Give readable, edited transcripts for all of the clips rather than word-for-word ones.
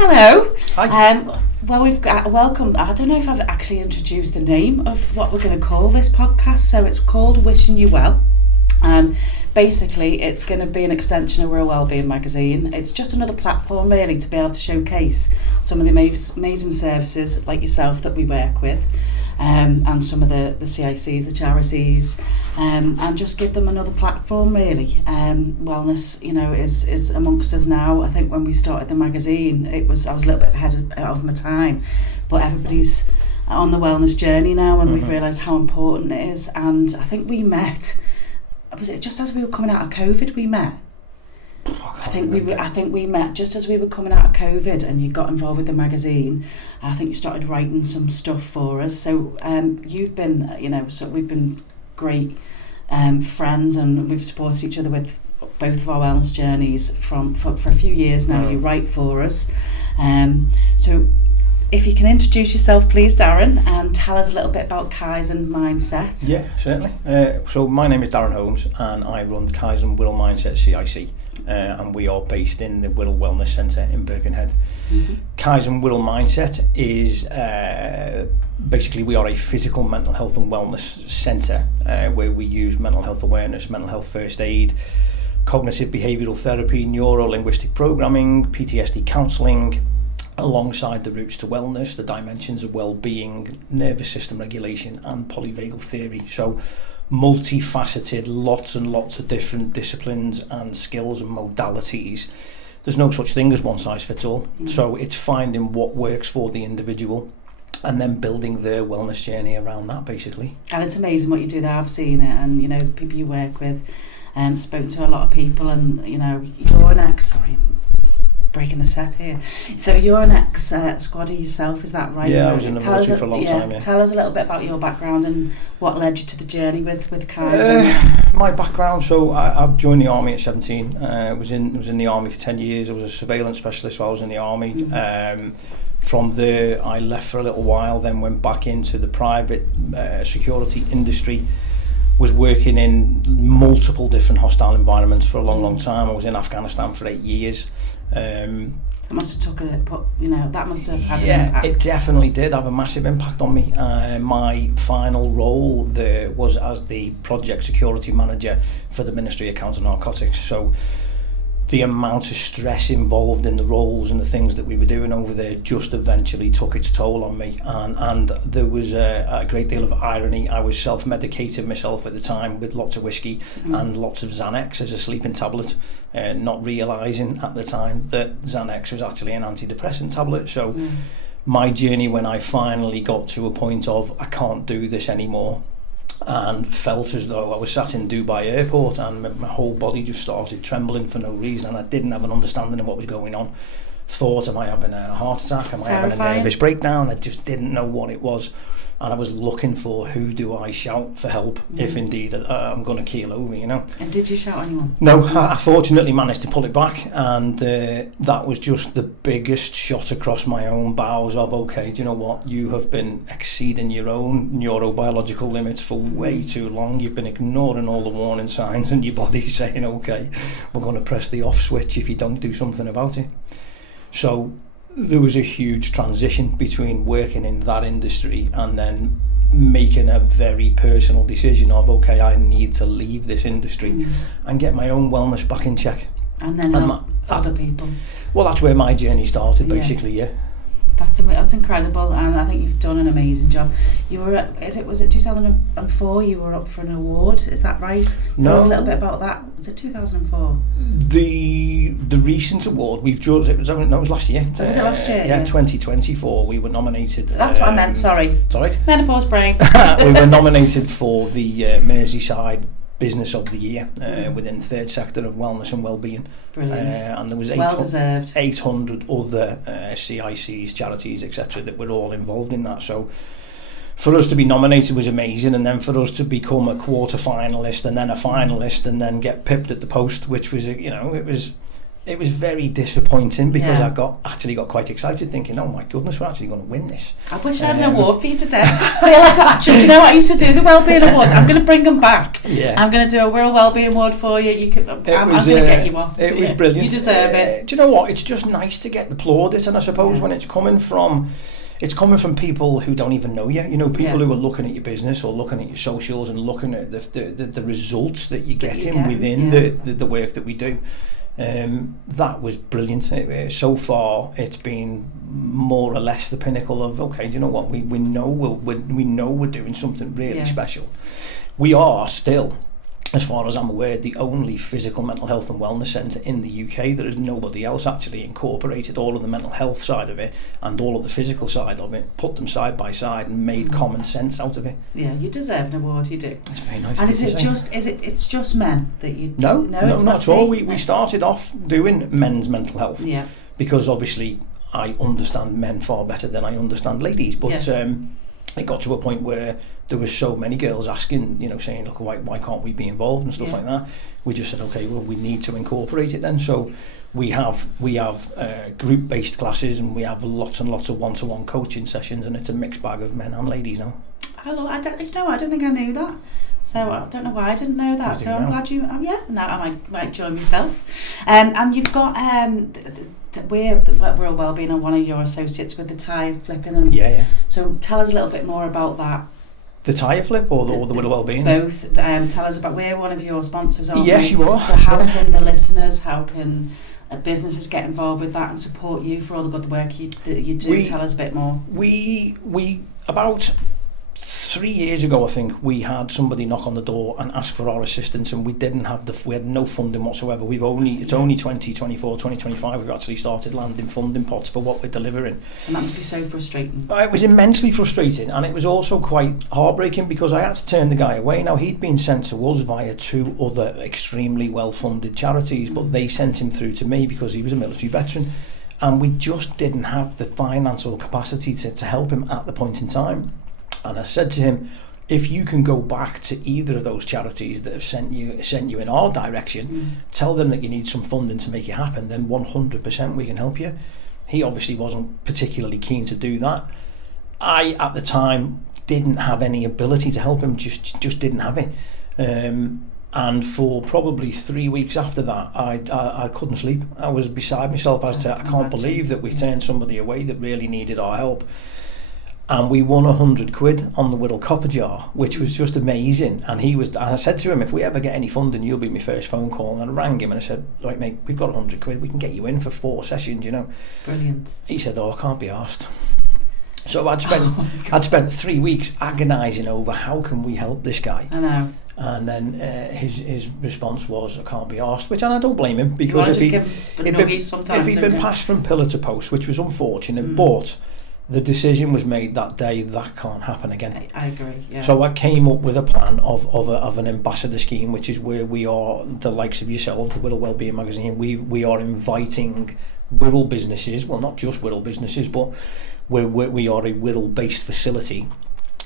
Hello. Hi. Well, we've got welcome. I don't know if I've actually introduced the name of what we're going to call this podcast. So it's called Wishing You Well. And basically, it's going to be an extension of Wirral Wellbeing Magazine. It's just another platform, really, to be able to showcase some of the amazing services like yourself that we work with, and some of the CICs, the charities, and just give them another platform, really. Wellness, is amongst us now. I think when we started the magazine, I was a little bit ahead of my time, but everybody's on the wellness journey now, and we've realised how important it is. And I think we met. Was it just as we were coming out of COVID we met? I think we met just as we were coming out of COVID, and you got involved with the magazine. I think you started writing some stuff for us. So you've been, so we've been great friends, and we've supported each other with both of our wellness journeys for a few years now. You write for us. So if you can introduce yourself, please, Darren, and tell us a little bit about Kaizen Mindset. Yeah, certainly. So my name is Darren Holmes, and I run Kaizen Wirral Mindset CIC, and we are based in the Wirral Wellness Centre in Birkenhead. Kaizen Wirral Mindset is basically, we are a physical mental health and wellness centre where we use mental health awareness, mental health first aid, cognitive behavioural therapy, neuro-linguistic programming, PTSD counselling, alongside the routes to wellness, the dimensions of well-being, nervous system regulation, and polyvagal theory. So multifaceted, lots and lots of different disciplines and skills and modalities. There's no such thing as one size fits all. So it's finding what works for the individual and then building their wellness journey around that, basically. And it's amazing what you do there. I've seen it, and people you work with, spoken to a lot of people, and you're an breaking the set here. So you're an ex-squaddy yourself, is that right? Yeah, I was in the military for a long time, yeah. Tell us a little bit about your background and what led you to the journey with Kaizen. My background, so I joined the army at 17. Was in the army for 10 years. I was a surveillance specialist while I was in the army. From there, I left for a little while, then went back into the private security industry. Was working in multiple different hostile environments for a long time. I was in Afghanistan for 8 years. That must have that must have had an impact. It definitely did have a massive impact on me. My final role there was as the project security manager for the Ministry of Counter Narcotics. So the amount of stress involved in the roles and the things that we were doing over there just eventually took its toll on me, and there was a great deal of irony. I was self-medicating myself at the time with lots of whiskey and lots of Xanax as a sleeping tablet, not realising at the time that Xanax was actually an antidepressant tablet. So my journey, when I finally got to a point of I can't do this anymore, and felt as though I was sat in Dubai airport and my whole body just started trembling for no reason, and I didn't have an understanding of what was going on. Thought, am I having a heart attack? Am I having a nervous breakdown? I just didn't know what it was, and I was looking for who do I shout for help if indeed I'm going to keel over, And did you shout anyone? No, I fortunately managed to pull it back, and that was just the biggest shot across my own bowels of, okay, do you know what, you have been exceeding your own neurobiological limits for way too long. You've been ignoring all the warning signs, and your body's saying, okay, we're going to press the off switch if you don't do something about it. So there was a huge transition between working in that industry and then making a very personal decision of, okay, I need to leave this industry and get my own wellness back in check. And then help other people. Well, that's where my journey started, basically, yeah. That's incredible, and I think you've done an amazing job. You were was it 2004? You were up for an award, is that right? No. Tell us a little bit about that. Was it 2004? The recent award it was last year. Was it last year? Yeah, 2024. We were nominated. That's what I meant. Sorry. It's all right. Menopause brain. We were nominated for the Merseyside Business of the Year within third sector of wellness and wellbeing. Brilliant. And there was 800 other CICs, charities, etc. that were all involved in that. So for us to be nominated was amazing, and then for us to become a quarter finalist and then a finalist and then get pipped at the post, which was it it was very disappointing because Yeah. I actually got quite excited thinking, oh my goodness, we're actually going to win this. I wish I had an award for you today. I feel like, do you know what I used to do? The Wellbeing Awards. I'm going to bring them back. Yeah. I'm going to do a Wirral Wellbeing Award for you. I'm going to get you one. It was brilliant. You deserve it. Do you know what? It's just nice to get the plaudits, and I suppose when it's coming from people who don't even know you. You know, people who are looking at your business or looking at your socials and looking at the results that you're getting within the work that we do. That was brilliant. So far, it's been more or less the pinnacle of, okay, do you know what? We know we're doing something really special. We are still, as far as I'm aware, the only physical mental health and wellness centre in the UK. There is nobody else actually incorporated all of the mental health side of it and all of the physical side of it, put them side by side and made common sense out of it. Yeah, you deserve an award, you do. It's very nice. And it's just men that you... No, it's not at all. We started off doing men's mental health because obviously I understand men far better than I understand ladies, but it got to a point where there was so many girls asking, you know, saying, look, why can't we be involved and stuff like that. We just said, okay, well, we need to incorporate it then. So we have group-based classes, and we have lots and lots of one-to-one coaching sessions, and it's a mixed bag of men and ladies now. I don't think I knew that. So I don't know why I didn't know that. So I'm glad you... now I might join myself. And you've got... we're Wirral Wellbeing and one of your associates with the tyre flipping. And so tell us a little bit more about that. The tyre flip or the Wirral Wellbeing? Both. Tell us about, we're one of your sponsors, aren't we? Yes, you are. So how can the listeners, how can businesses get involved with that and support you for all the good work that you do? Tell us a bit more. We about 3 years ago, I think, we had somebody knock on the door and ask for our assistance, and we had no funding whatsoever. It's only 2024, 2025 we've actually started landing funding pots for what we're delivering. And that must be so frustrating. It was immensely frustrating, and it was also quite heartbreaking because I had to turn the guy away. Now, he'd been sent to us via 2 other extremely well-funded charities, but they sent him through to me because he was a military veteran, and we just didn't have the financial capacity to help him at the point in time. And I said to him, if you can go back to either of those charities that have sent you in our direction, tell them that you need some funding to make it happen, then 100% we can help you. He obviously wasn't particularly keen to do that. I, at the time, didn't have any ability to help him, just didn't have it. And for probably 3 weeks after that, I couldn't sleep. I was beside myself as to, I can't believe that we turned somebody away that really needed our help. And we won £100 on the Wirral Copper Jar, which was just amazing. And I said to him, if we ever get any funding, you'll be my first phone call. And I rang him and I said, right, mate, we've got £100. We can get you in for 4 sessions, you know. Brilliant. He said, I can't be arsed. So I'd spent 3 weeks agonising over how can we help this guy. I know. And then his response was, I can't be arsed, which, and I don't blame him, because if he'd been passed from pillar to post, which was unfortunate, but the decision was made that day, that can't happen again. I agree, yeah. So I came up with a plan of an ambassador scheme, which is where we are, the likes of yourself, the Wirral Wellbeing Magazine, we are inviting Wirral businesses, well, not just Wirral businesses, but we are a Wirral-based facility.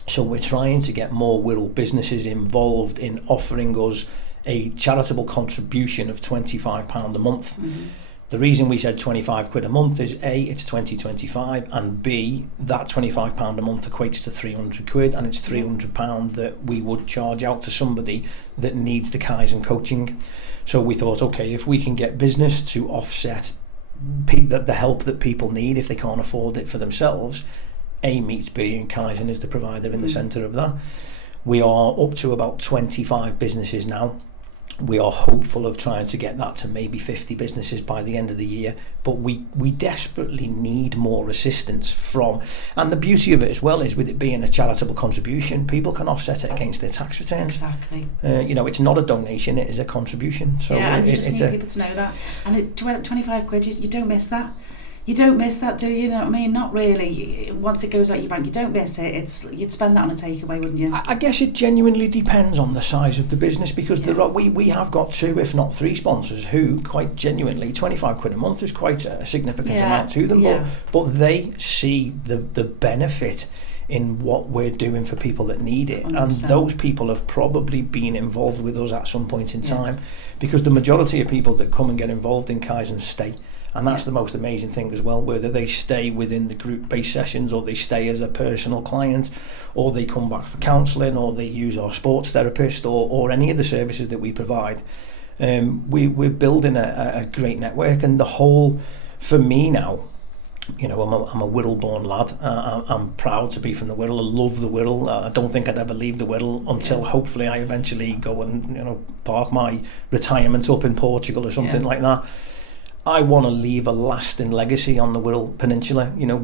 So we're trying to get more Wirral businesses involved in offering us a charitable contribution of £25 a month. The reason we said £25 a month is A, it's 2025, and B, that £25 a month equates to £300, and it's £300 that we would charge out to somebody that needs the Kaizen coaching. So we thought, okay, if we can get business to offset the help that people need if they can't afford it for themselves, A meets B, and Kaizen is the provider in the centre of that. We are up to about 25 businesses now. We are hopeful of trying to get that to maybe 50 businesses by the end of the year, but we desperately need more assistance from, and the beauty of it as well is with it being a charitable contribution, people can offset it against their tax returns. Exactly. It's not a donation, it is a contribution. So yeah, and you just need people to know that. And £25, you don't miss that. You don't miss that, do you? You know what I mean? Not really. Once it goes out your bank, you don't miss it. You'd spend that on a takeaway, wouldn't you? I guess it genuinely depends on the size of the business, because we have got 2, if not 3 sponsors who quite genuinely, £25 a month is quite a significant amount to them, but they see the benefit in what we're doing for people that need it. 100%. And those people have probably been involved with us at some point in time, because the majority of people that come and get involved in Kaizen stay. And that's the most amazing thing as well, whether they stay within the group-based sessions, or they stay as a personal client, or they come back for counselling, or they use our sports therapist, or any of the services that we provide. We're building a great network. And the whole, for me now, you know, I'm a Wirral-born lad. I'm proud to be from the Wirral. I love the Wirral. I don't think I'd ever leave the Wirral until hopefully I eventually go and, you know, park my retirement up in Portugal or something like that. I want to leave a lasting legacy on the Wirral Peninsula. You know,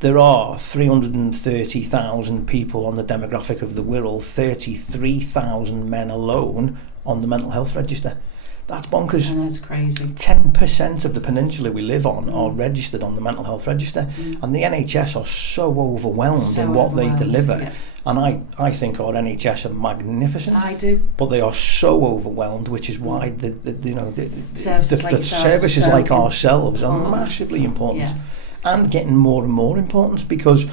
there are 330,000 people on the demographic of the Wirral, 33,000 men alone on the mental health register. That's bonkers. And that's crazy. 10% of the peninsula we live on are registered on the mental health register, and the NHS are so overwhelmed in what they deliver. And I think our NHS are magnificent. I do. But they are so overwhelmed, which is why the Services like ourselves are massively important, and getting more and more important, because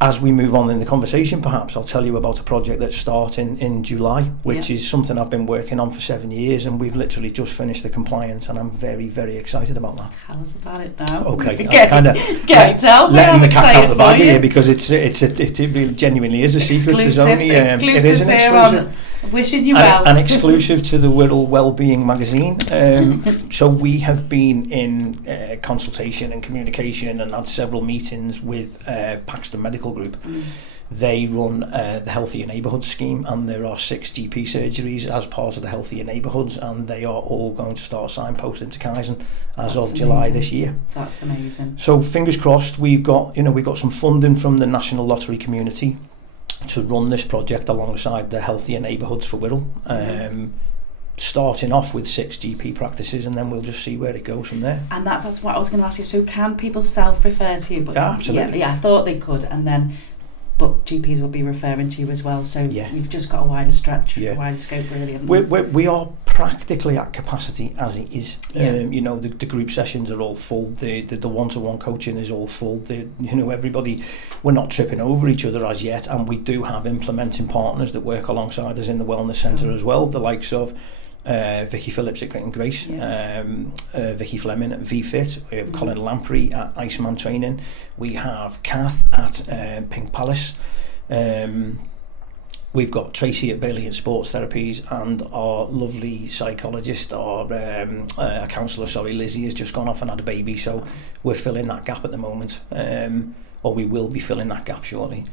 as we move on in the conversation, perhaps I'll tell you about a project that's starting in July, which is something I've been working on for 7 years, and we've literally just finished the compliance, and I'm very, very excited about that. Tell us about it now. Okay, letting the cat out of the bag here, because it really genuinely is a secret. There's only it is an exclusive. Wishing you well. An exclusive to the Wirral Wellbeing Magazine. So we have been in consultation and communication and had several meetings with Paxton Medical Group. They run the Healthier Neighbourhoods scheme, and there are 6 GP surgeries as part of the Healthier Neighbourhoods, and they are all going to start signposting to Kaizen as of July this year. That's amazing. So fingers crossed. We've got some funding from the National Lottery community to run this project alongside the Healthier Neighbourhoods for Wirral, starting off with 6 GP practices, and then we'll just see where it goes from there. And that's what I was going to ask you. So can people self-refer to you? But absolutely. Yeah, I thought they could, but GPs will be referring to you as well. So you've just got a wider stretch, a wider scope, really. We are practically at capacity as it is. The group sessions are all full. The one-to-one coaching is all full. Everybody, we're not tripping over each other as yet, and we do have implementing partners that work alongside us in the wellness centre as well. The likes of Vicky Phillips at Grit and Grace, Vicky Fleming at VFit, we have Colin Lamprey at Iceman Training, we have Kath at Pink Palace, we've got Tracy at Valiant Sports Therapies, and our lovely psychologist, our counsellor, Lizzie, has just gone off and had a baby, so we're filling that gap at the moment, or we will be filling that gap shortly.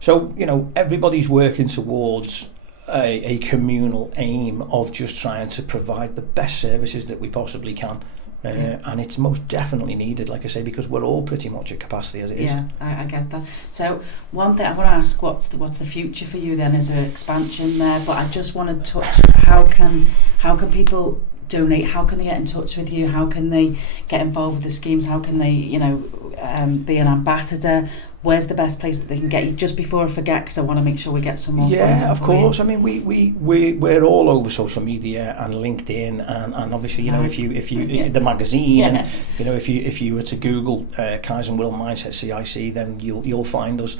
So, everybody's working towards a communal aim of just trying to provide the best services that we possibly can, and it's most definitely needed, like I say, because we're all pretty much at capacity as it is. I get that. So one thing I want to ask, what's the future for you then? Is there expansion there? But I just want to touch, how can people donate? How can they get in touch with you? How can they get involved with the schemes? How can they be an ambassador? Where's the best place that they can get you? Just before I forget, because I want to make sure we get some more. Yeah, of course. I mean, we're all over social media and LinkedIn, and obviously, if you the magazine, and if you were to Google Kaizen Wirral Mindset CIC, then you'll find us.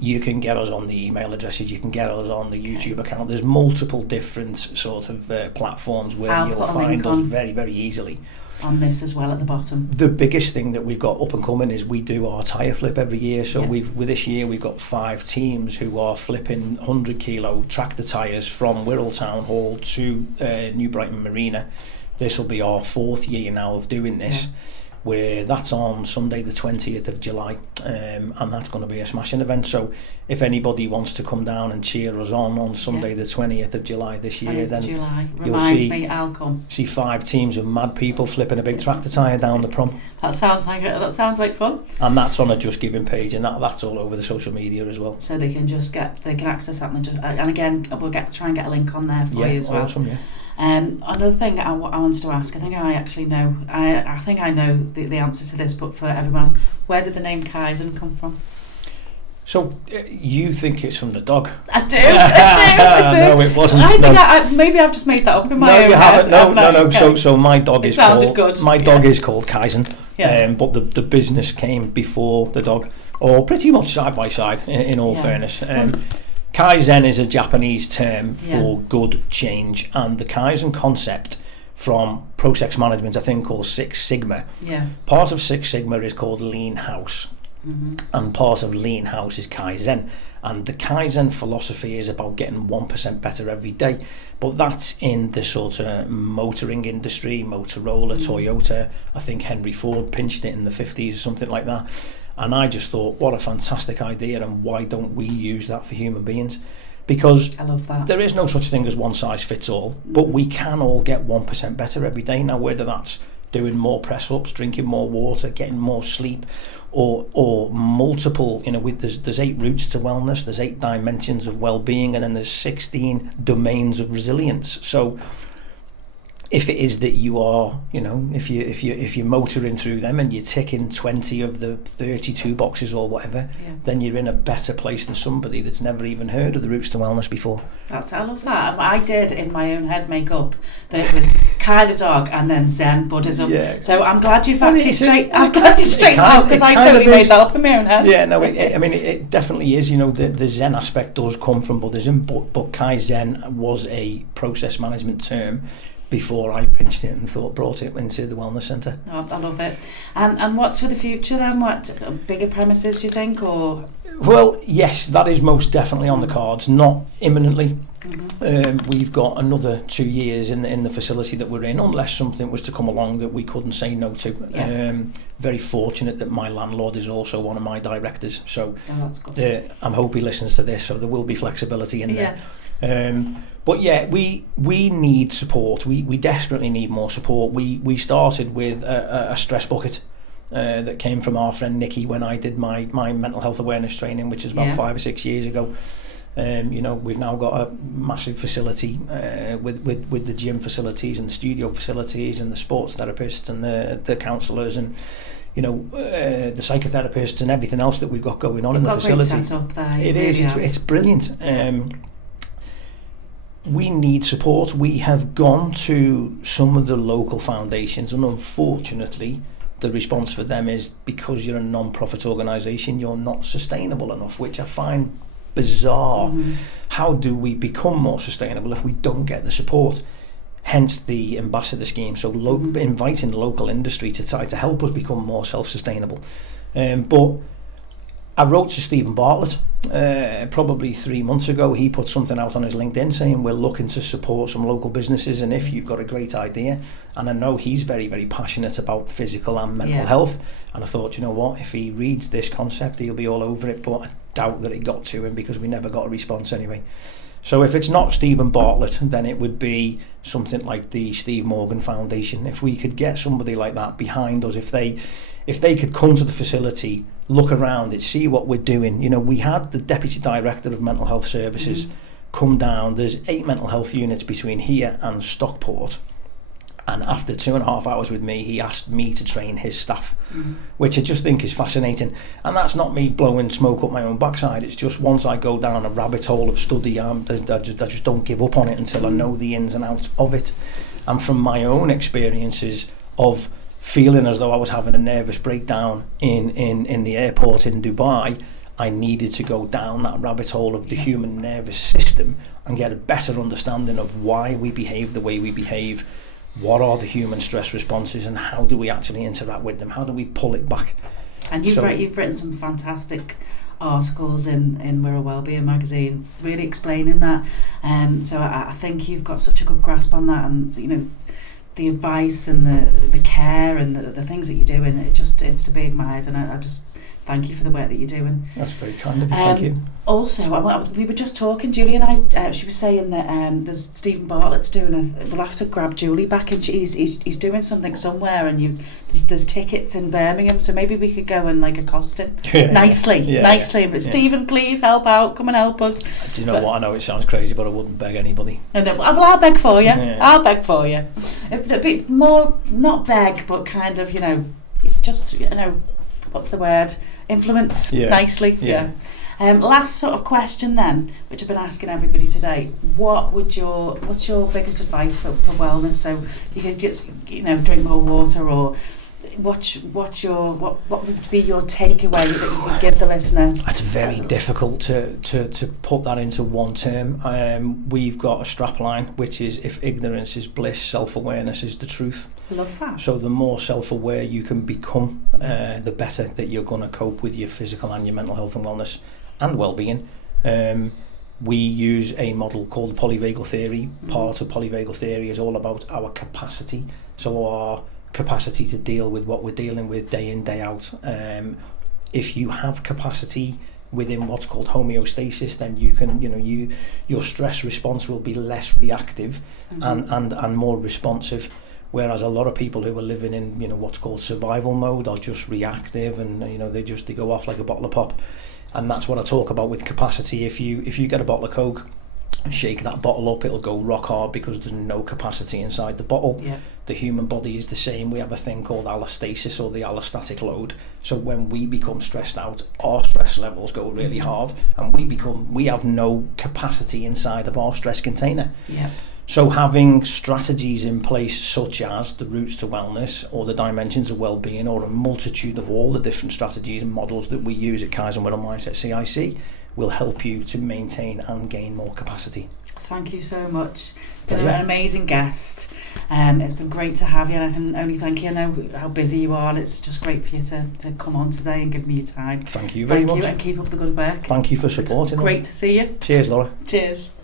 You can get us on the email addresses, you can get us on the YouTube account. There's multiple different sort of platforms where you'll find us very, very easily. On this as well at the bottom. The biggest thing that we've got up and coming is we do our tyre flip every year. So with this year we've got 5 teams who are flipping 100 kilo tractor tyres from Wirral Town Hall to New Brighton Marina. This will be our 4th year now of doing this. Where that's on Sunday the 20th of July, and that's going to be a smashing event. So if anybody wants to come down and cheer us on Sunday the 20th of July this year, then I'll come. See 5 teams of mad people flipping a big tractor tyre down the prom. That sounds like fun. And that's on a Just Giving page, and that's all over the social media as well. So they can access that, and again we'll try and get a link on there for you as well. Awesome, another thing I wanted to ask, I think I actually know, I think I know the answer to this, but for everyone else, where did the name Kaizen come from? So you think it's from the dog? I do. No, it wasn't. I think maybe I've just made that up in my own head. No. Okay. So my dog is called. Good. My dog is called Kaizen. Yeah. But the business came before the dog, or pretty much side by side. In all fairness. Kaizen is a Japanese term for good change, and the Kaizen concept from process management, a thing called Six Sigma. Yeah. Part of Six Sigma is called Lean House. Mm-hmm. And part of Lean House is Kaizen, and the Kaizen philosophy is about getting 1% better every day, but that's in the sort of motoring industry. Motorola, Toyota, I think Henry Ford pinched it in the 50s or something like that, and I just thought, what a fantastic idea, and why don't we use that for human beings? Because I love that. There is no such thing as one size fits all, but we can all get 1% better every day. Now, whether that's doing more press-ups, drinking more water, getting more sleep, or multiple, there's 8 routes to wellness, there's 8 dimensions of well-being, and then there's 16 domains of resilience. So if it is that you are, if you're motoring through them and you're ticking 20 of the 32 boxes or whatever, then you're in a better place than somebody that's never even heard of the routes to wellness before. I love that. I did in my own head make up that it was Kai the dog and then Zen Buddhism. Yeah. So I'm glad you've actually straightened out, because I totally made that up in my own head. Yeah, no, it definitely is. The Zen aspect does come from Buddhism, but Kaizen was a process management term before I pinched it and brought it into the wellness centre. Oh, I love it. And what's for the future then? What bigger premises do you think, or? Well, yes, that is most definitely on the cards. Not imminently. We've got another 2 years in the facility that we're in, unless something was to come along that we couldn't say no to. Very fortunate that my landlord is also one of my directors, so that's good. I hope he listens to this, so there will be flexibility in there. But yeah, we need support. We desperately need more support. We started with a stress bucket that came from our friend Nikki when I did my mental health awareness training, which is about 5 or 6 years ago. We've now got a massive facility with the gym facilities and the studio facilities and the sports therapists and the counsellors and the psychotherapists and everything else that we've got going on in the facility. Great setup there. It is. It's brilliant. We need support. We have gone to some of the local foundations, and unfortunately the response for them is, because you're a non-profit organisation, you're not sustainable enough, which I find bizarre. How do we become more sustainable if we don't get the support? Hence the ambassador scheme, so inviting the local industry to try to help us become more self-sustainable. But I wrote to Stephen Bartlett probably 3 months ago. He put something out on his LinkedIn saying we're looking to support some local businesses, and if you've got a great idea, and I know he's very, very passionate about physical and mental health, and I thought, if he reads this concept, he'll be all over it, but I doubt that it got to him because we never got a response anyway. So if it's not Stephen Bartlett, then it would be something like the Steve Morgan Foundation. If we could get somebody like that behind us, if they could come to the facility, look around it, see what we're doing. We had the Deputy Director of Mental Health Services come down. There's 8 mental health units between here and Stockport. And after 2.5 hours with me, he asked me to train his staff, which I just think is fascinating. And that's not me blowing smoke up my own backside. It's just once I go down a rabbit hole of study, I just don't give up on it until I know the ins and outs of it. And from my own experiences of feeling as though I was having a nervous breakdown in the airport in Dubai, I needed to go down that rabbit hole of the human nervous system and get a better understanding of why we behave the way we behave. What are the human stress responses, and how do we actually interact with them? How do we pull it back? And you've written some fantastic articles in Wirral Wellbeing Magazine, really explaining that. So I think you've got such a good grasp on that, and the advice and the care and the things that you're doing. It's to be admired, and I just thank you for the work that you're doing. That's very kind of you. Thank you. Also, we were just talking, Julie and I, she was saying that there's Stephen Bartlett's doing we'll have to grab Julie back, and he's doing something somewhere, and there's tickets in Birmingham, so maybe we could go and accost him nicely. But Stephen, please help out, come and help us. Do you know what? I know it sounds crazy, but I wouldn't beg anybody. And then, I'll beg for you. I'll beg for you. A bit more, not beg, but kind of, just, what's the word? Influence nicely. Last sort of question then, which I've been asking everybody today. What's your biggest advice for wellness? So if you could just, drink more water, or what would be your takeaway that you could give the listener? It's very difficult to put that into one term. We've got a strapline, which is, if ignorance is bliss, self-awareness is the truth. Love that. So the more self-aware you can become, the better that you're going to cope with your physical and your mental health and wellness and well-being. We use a model called polyvagal theory. Part of polyvagal theory is all about our capacity. So our capacity to deal with what we're dealing with day in, day out. If you have capacity within what's called homeostasis, then you can, your stress response will be less reactive and more responsive. Whereas a lot of people who are living in, what's called survival mode are just reactive, and they go off like a bottle of pop. And that's what I talk about with capacity. If you get a bottle of Coke, shake that bottle up, it'll go rock hard because there's no capacity inside the bottle. Yeah. The human body is the same. We have a thing called allostasis, or the allostatic load. So when we become stressed out, our stress levels go really hard, and we have no capacity inside of our stress container. Yeah. So having strategies in place such as the routes to wellness, or the dimensions of well-being, or a multitude of all the different strategies and models that we use at Kaizen Wirral Mindset CIC will help you to maintain and gain more capacity. Thank you so much. You've been an amazing guest. It's been great to have you, and I can only thank you. I know how busy you are, and it's just great for you to come on today and give me your time. Thank you very much. Thank you, and keep up the good work. Thank you for supporting us. Great to see you. Cheers, Laura. Cheers.